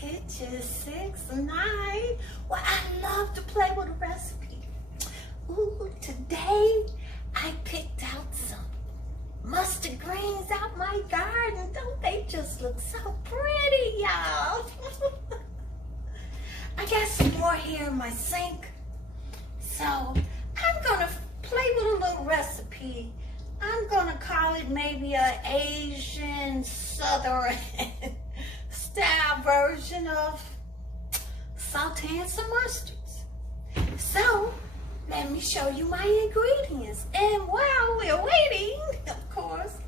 pictures 6 and 9. Well, I love to play with a recipe. Ooh, today I picked out some mustard greens out my garden. Don't they just look so pretty, y'all? I got some more here in my sink. So I'm gonna play with a little recipe. I'm gonna call it maybe an Asian Southern style version of sauteing some mustards. So let me show you my ingredients. And while we're waiting, of course,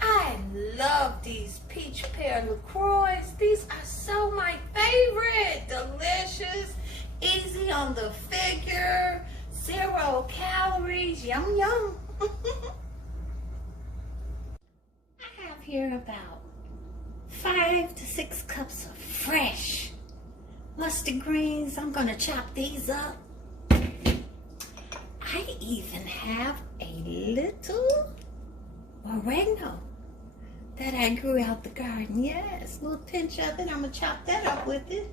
I love these peach pear LaCroix. These are so my favorite. Delicious, easy on the figure, 0 calories, yum yum. I have here about 5 to 6 cups of fresh mustard greens. I'm gonna chop these up. I even have a little oregano that I grew out the garden. Yes, a little pinch of it. I'm gonna chop that up with it.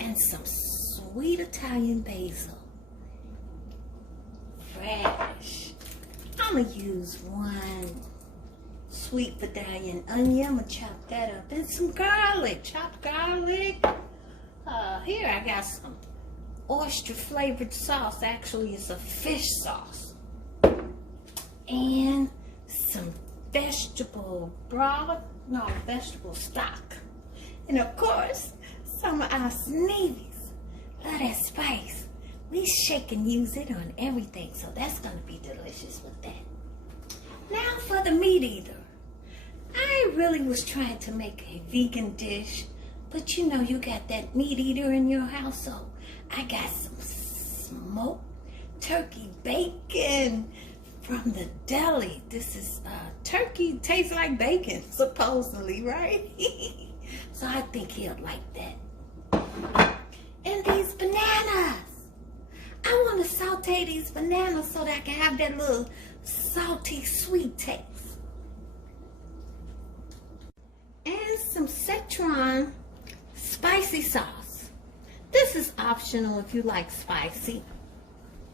And some sweet Italian basil. Fresh. I'm gonna use 1 sweet Vidalia onion. I'm gonna chop that up. And some garlic, chopped garlic. Here I got some oyster flavored sauce. Actually, it's a fish sauce. And some vegetable broth, no, vegetable stock. And of course, some of our Sneavy Love That Spice. We shake and use it on everything, so that's gonna be delicious with that. Now for the meat eater. I really was trying to make a vegan dish, but you know you got that meat eater in your house, so I got some smoked turkey bacon from the deli. This is turkey, tastes like bacon, supposedly, right? So I think he'll like that. And these bananas. I want to saute these bananas so that I can have that little salty, sweet taste. And some Szechwan spicy sauce. This is optional if you like spicy.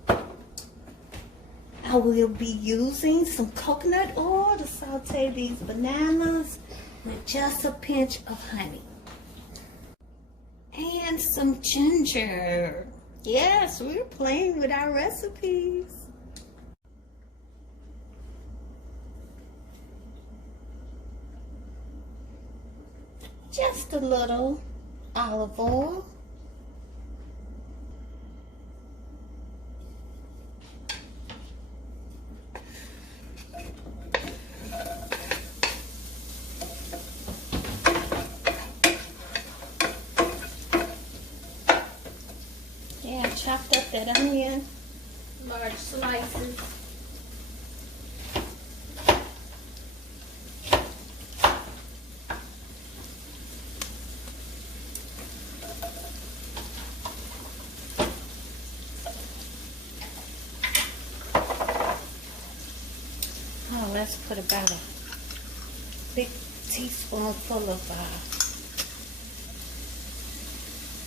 I will be using some coconut oil to saute these bananas with just a pinch of honey. And some ginger. Yes, we're playing with our recipes. Just a little olive oil. Yeah, I chopped up that onion, large slices. Oh, let's put about a big teaspoonful of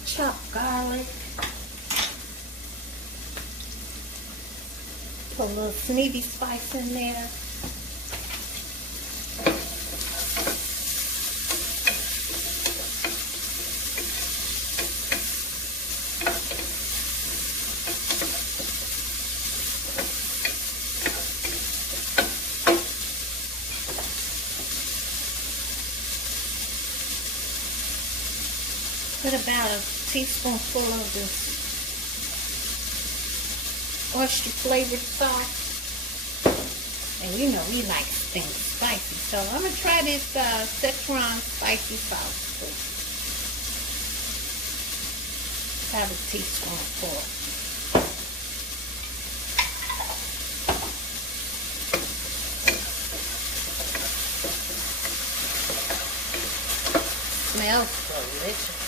chopped garlic. Put a little Sneavy spice in there. Put about a teaspoonful of this oyster flavored sauce. And you know we like things spicy. So I'm going to try this Szechwan spicy sauce too. Have a teaspoonful. Smells delicious.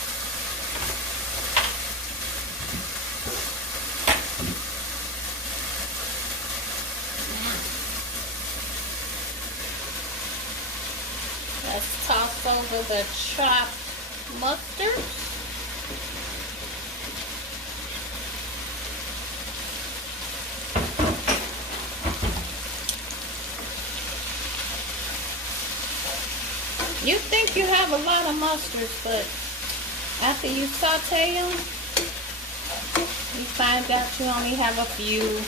Let's toss over the chopped mustard. You think you have a lot of mustards, but after you saute them, you find out you only have a few.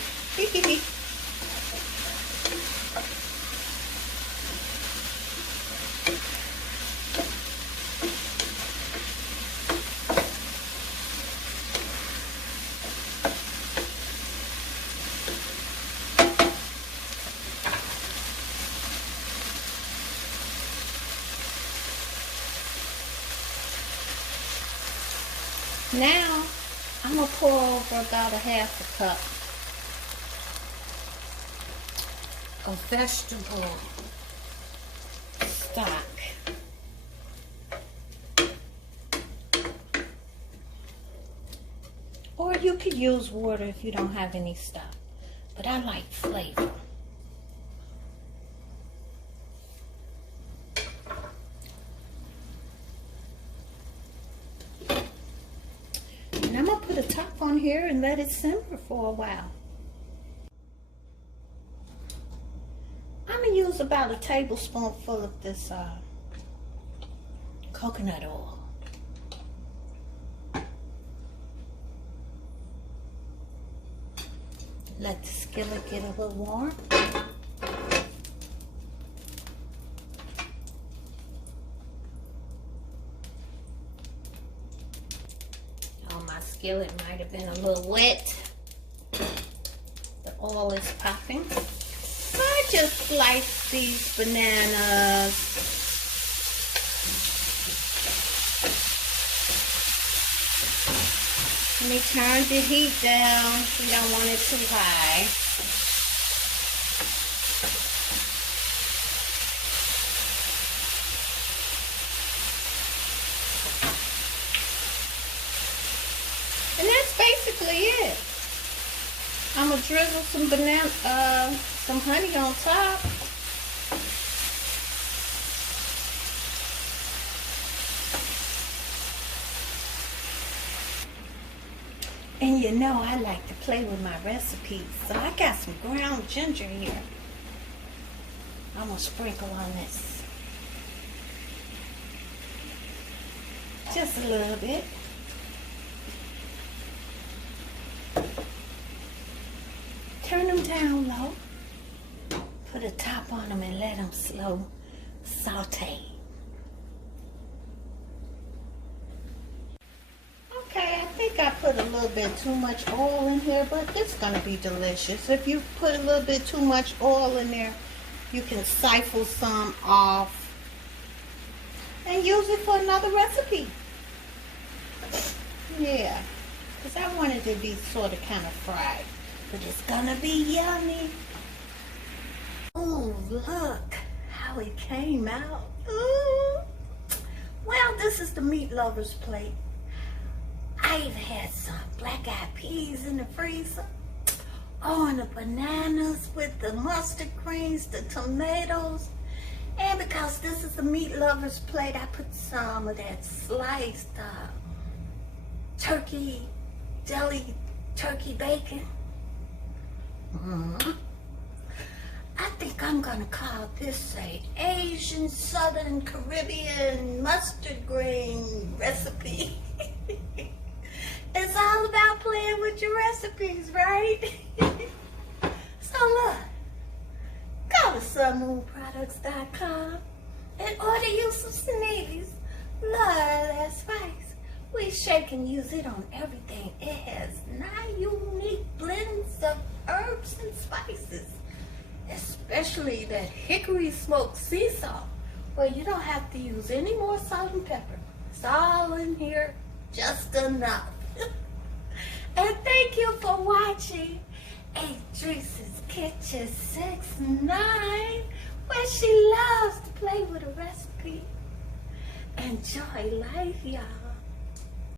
Now, I'm going to pour over about a half a cup of vegetable stock. Or you could use water if you don't have any stock. But I like flavor. And I'm going to put a top on here and let it simmer for a while. I'm going to use about a tablespoonful of this coconut oil. Let the skillet get a little warm. Skillet might have been a little wet. The oil is popping. I just sliced these bananas. Let me turn the heat down. We don't want it too high. And that's basically it. I'm gonna drizzle some some honey on top. And you know I like to play with my recipes, so I got some ground ginger here. I'm gonna sprinkle on this. Just a little bit. Turn them down low. Put a top on them and let them slow saute. Okay, I think I put a little bit too much oil in here, but it's gonna be delicious. If you put a little bit too much oil in there, you can siphon some off and use it for another recipe. Yeah, because I want it to be sort of kind of fried. But it's gonna be yummy. Oh, look how it came out. Ooh. Well, this is the meat lover's plate. I even had some black-eyed peas in the freezer. Oh, and the bananas with the mustard greens, the tomatoes. And because this is the meat lover's plate, I put some of that sliced turkey, deli turkey bacon. I think I'm gonna call this a Asian Southern Caribbean mustard green recipe. It's all about playing with your recipes, right? So look, go to sunmoonproducts.com and order you some Sneavy Love That Spice. We shake and use it on everything. It has 9 unique blends of herbs and spices, especially that hickory smoked sea salt, where you don't have to use any more salt and pepper. It's all in here, just enough. And thank you for watching Adrice's Kitchen 69, where she loves to play with a recipe. Enjoy life, y'all.